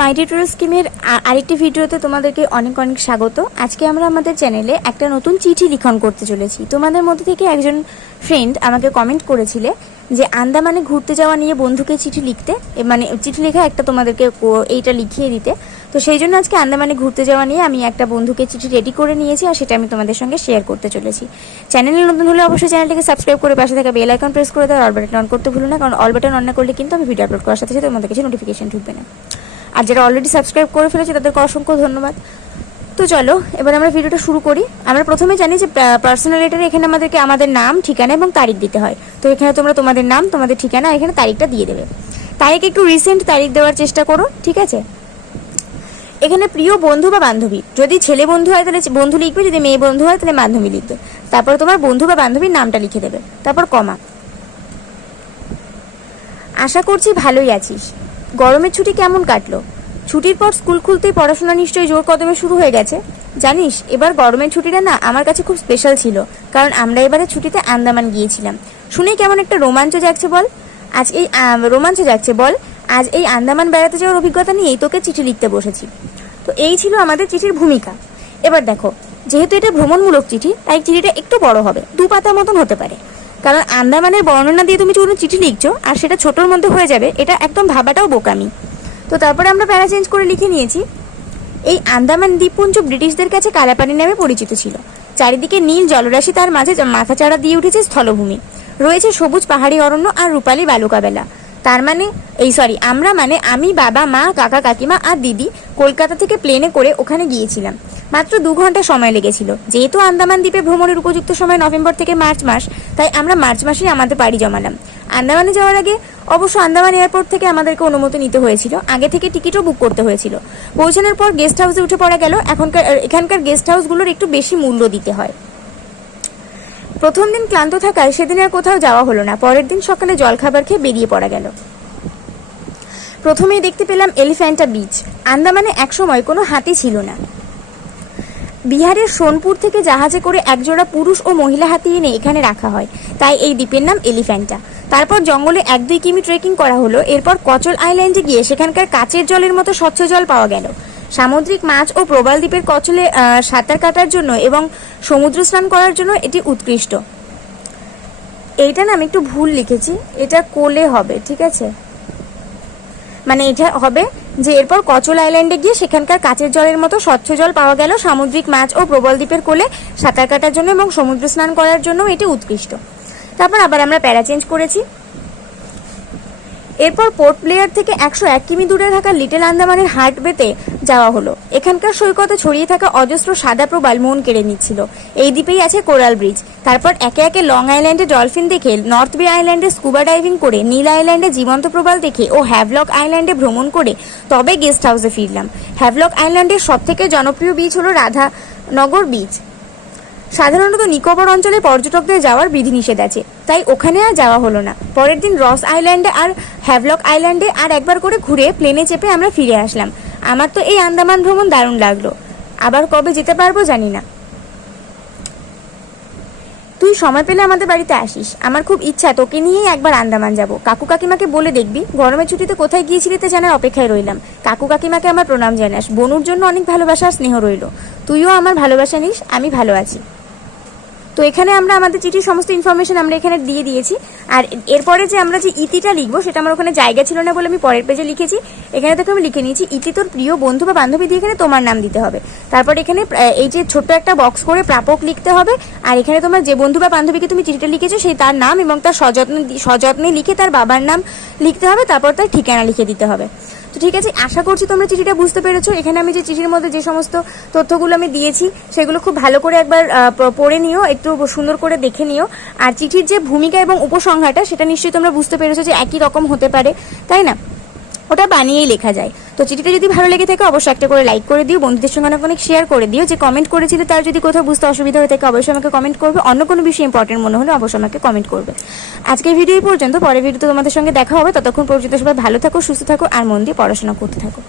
মাই tutorial স্কিমের আরেকটি ভিডিওতে তোমাদেরকে অনেক অনেক স্বাগত। আজকে আমরা আমাদের চ্যানেলে একটা নতুন চিঠি লিখন করতে চলেছি। তোমাদের মধ্যে থেকে একজন ফ্রেন্ড আমাকে কমেন্ট করেছিলে যে আন্দামানে ঘুরতে যাওয়া নিয়ে বন্ধুকে চিঠি লিখতে, মানে চিঠি লেখা একটা তোমাদেরকে এইটা লিখিয়ে দিতে। তো সেই জন্য আজকে আন্দামানে ঘুরতে যাওয়া নিয়ে আমি একটা বন্ধুকে চিঠি রেডি করে নিয়েছি, আর সেটা আমি তোমাদের সঙ্গে শেয়ার করতে চলেছি। চ্যানেলে নতুন হলে অবশ্যই চ্যানেলটিকে সাবস্ক্রাইব করে পাশে থাকা বেল আইকন প্রেস করে দেওয়া, অল বাটন অন করতে ভুলো না, কারণ অল বাটন অন না করলে কিন্তু আমি ভিডিও আপলোড করার সাথে সাথে তোমাদের কাছে নোটিফিকেশন ঢুকবে না। আর যারা অলরেডি সাবস্ক্রাইব করে ফেলেছে তাদেরকে অসংখ্য ধন্যবাদ। তো চলো এবার আমরা ভিডিওটা শুরু করি। আমরা প্রথমে জানি যে পার্সোনাল লেটারে এখানে আমাদেরকে আমাদের নাম, ঠিকানা এবং তারিখ দিতে হয়। তো এখানে তোমরা তোমাদের নাম, তোমাদের ঠিকানা, এখানে তারিখটা দিয়ে দেবে। তারিখ একটু রিসেন্ট তারিখ দেওয়ার চেষ্টা করো, ঠিক আছে। এখানে প্রিয় বন্ধু বা বান্ধবী, যদি ছেলে বন্ধু হয় তাহলে বন্ধু লিখবে, যদি মেয়ে বন্ধু হয় তাহলে বান্ধবী লিখবে। তারপর তোমার বন্ধু বা বান্ধবীর নামটা লিখে দেবে, তারপর কমা। আশা করছি ভালোই আছিস। গরমের ছুটি কেমন কাটলো? ছুটির পর স্কুল খুলতেই পড়াশোনা নিশ্চয়ই জোর কদমে শুরু হয়ে গেছে। জানিস, এবার গরমের ছুটিটা না আমার কাছে খুব স্পেশাল ছিল, কারণ আমরা এবারে ছুটিতে আন্দামান গিয়েছিলাম। শুনেই কেমন একটা রোমাঞ্চ জাগছে বল। আজ এই আন্দামান বেড়াতে যাওয়ার অভিজ্ঞতা নিয়েই তোকে চিঠি লিখতে বসেছি। তো এই ছিল আমাদের চিঠির ভূমিকা। এবার দেখো, যেহেতু এটা ভ্রমণমূলক চিঠি, তাই চিঠিটা একটু বড় হবে, 2 পাতা মতন হতে পারে। কারণ আন্দামানের বর্ণনা দিয়ে তুমি কোনো চিঠি লিখছো আর সেটা ছোটোর মধ্যে হয়ে যাবে, এটা একদম ভাবাটাও বোকামি। তো তারপরে আমরা প্যারা চেঞ্জ করে লিখে নিয়েছি, এই আন্দামান দ্বীপপুঞ্জ ব্রিটিশদের কাছে কালাপানি নামে পরিচিত ছিল। চারিদিকে নীল জলরাশি, তার মাঝে মাথাচাড়া দিয়ে উঠেছে স্থলভূমি, রয়েছে সবুজ পাহাড়ি অরণ্য আর রূপালী বালুকাবেলা। আমি, বাবা, মা, কাকা, কাকিমা আর দিদি কলকাতা থেকে প্লেনে করে ওখানে গিয়েছিলাম। মাত্র 2 ঘন্টা সময় লেগেছিল। যেহেতু আন্দামান দ্বীপে ভ্রমণের উপযুক্ত সময় নভেম্বর থেকে মার্চ মাস, তাই আমরা মার্চ মাসেই আমাদের পাড়ি জমালাম। আন্দামানে যাওয়ার আগে অবশ্য আন্দামান এয়ারপোর্ট থেকে আমাদেরকে অনুমতি নিতে হয়েছিল, আগে থেকে টিকিটও বুক করতে হয়েছিল। পৌঁছানোর পর গেস্ট হাউসে উঠে পড়া গেল। এখানকার গেস্ট হাউসগুলোর একটু বেশি মূল্য দিতে হয়। প্রথম দিন ক্লান্ত থাকায় সেদিন আর কোথাও যাওয়া হলো না। পরের দিন সকালে জলখাবার খেয়ে বেরিয়ে পড়া গেল। প্রথমেই দেখতে পেলাম এলিফ্যান্টা বিচ। আন্দামানে একসময় কোনো হাতি ছিল না। বিহারের সোনপুর থেকে জাহাজে করে একজোড়া পুরুষ ও মহিলা হাতি এনে এখানে রাখা হয়, তাই এই দ্বীপের নাম এলিফ্যান্টা। তারপর জঙ্গলে 1-2 কিমি ট্রেকিং করা হলো। এরপর কচল আইল্যান্ডে গিয়ে সেখানকার কাচের জলের মতো স্বচ্ছ জল পাওয়া গেল। সামুদ্রিক মাছ ও প্রবাল দ্বীপের কচলে সাঁতার কাটার জন্য এবং সমুদ্র স্নান করার জন্য এটি উৎকৃষ্ট। এইটা না আমি একটু ভুল লিখেছি, এটা কোলে হবে, ঠিক আছে। মানে এটা হবে যে এরপর কচল আইল্যান্ডে গিয়ে সেখানকার কাচের জলের মতো স্বচ্ছ জল পাওয়া গেল। সামুদ্রিক মাছ ও প্রবল দ্বীপের কোলে সাঁতার কাটার জন্য এবং সমুদ্র স্নান করার জন্য এটি উৎকৃষ্ট। তারপর আবার আমরা প্যারা চেঞ্জ করেছি। এরপর পোর্ট ব্লেয়ার থেকে 101 কিমি দূরে থাকা লিটল আন্দামানের হার্ট বেতে যাওয়া হলো। এখানকার সৈকতে ছড়িয়ে থাকা অজস্র সাদা প্রবাল মন কেড়ে নিচ্ছিল। এই দ্বীপেই আছে কোরাল ব্রিজ। তারপর একে একে লং আইল্যান্ডে ডলফিন দেখে, নর্থ বে আইল্যান্ডে স্কুবা ডাইভিং করে, নীল আইল্যান্ডে জীবন্ত প্রবাল দেখে ও হ্যাভলক আইল্যান্ডে ভ্রমণ করে তবে গেস্ট হাউসে ফিরলাম। হ্যাভলক আইল্যান্ডের সবথেকে জনপ্রিয় বিচ হলো রাধানগর বিচ। সাধারণত নিকোবর অঞ্চলে পর্যটকদের যাওয়ার বিধিনিষেধ আছে, তাই ওখানে আর যাওয়া হলো না। পরের দিন রস আইল্যান্ডে আর হ্যাভলক আইল্যান্ডে আর একবার করে ঘুরে প্লেনে চেপে আমরা ফিরে আসলাম। আমার তো এই আন্দামান ভ্রমণ দারুণ লাগলো। আবার কবে যেতে পারবো জানি না। তুই সময় পেলে আমাদের বাড়িতে আসিস। আমার খুব ইচ্ছা তোকে নিয়েই একবার আন্দামান যাব। কাকু কাকিমাকে বলে দেখবি। গরমের ছুটিতে কোথায় গিয়েছিলি তা জানার অপেক্ষায় রইলাম। কাকু কাকিমাকে আমার প্রণাম জানাস। বনুর জন্য অনেক ভালোবাসা আর স্নেহ রইল। তুইও আমার ভালোবাসা নিস। আমি ভালো আছি। তো এখানে আমরা আমাদের চিঠির সমস্ত ইনফরমেশন আমরা এখানে দিয়ে দিয়েছি। আর এরপরে যে আমরা যে ইতিটা লিখবো সেটা আমার ওখানে জায়গা ছিল না বলে আমি পরের পেজে লিখেছি। এখানে দেখো আমি লিখে নিয়েছি, ইতি তোর প্রিয় বন্ধু বা বান্ধবী দিয়ে এখানে তোমার নাম দিতে হবে। তারপর এখানে এই যে ছোট্ট একটা বক্স করে প্রাপক লিখতে হবে। আর এখানে তোমার যে বন্ধু বা বান্ধবীকে তুমি চিঠিটা লিখেছো সেই তার নাম এবং তার সযত্নে লিখে তার বাবার নাম লিখতে হবে। তারপর তার ঠিকানা লিখে দিতে হবে। তো ঠিক আছে, আশা করছি তোমরা চিঠিটা বুঝতে পেরেছো। এখানে আমি যে চিঠির মধ্যে যে সমস্ত তথ্যগুলো আমি দিয়েছি সেগুলো খুব ভালো করে একবার পড়ে নিও, একটু সুন্দর করে দেখে নিও। আর চিঠির যে ভূমিকা এবং উপসংহারটা সেটা নিশ্চয়ই তোমরা বুঝতে পেরেছো যে একই রকম হতে পারে, তাই না? ওটা বানিয়েই লেখা যায়। তো চিঠিটা যদি ভালো লেগে থাকে অবশ্যই একটা করে লাইক করে দিও, বন্ধুদের সঙ্গে অনেক শেয়ার করে দিও। যে কমেন্ট করেছিল তার যদি কোথাও বুঝতে অসুবিধা হয়ে থাকে অবশ্যই আমাকে কমেন্ট করবে। অন্য কোনো বিষয় ইম্পর্টেন্ট মনে হলে অবশ্যই আমাকে কমেন্ট করবে। আজকের ভিডিও পর্যন্ত, পরের ভিডিওতে তোমাদের সঙ্গে দেখা হবে। ততক্ষণ পর্যন্ত সবাই ভালো থাকো, সুস্থ থাকো আর মন দিয়ে পড়াশোনা করতে থাকো।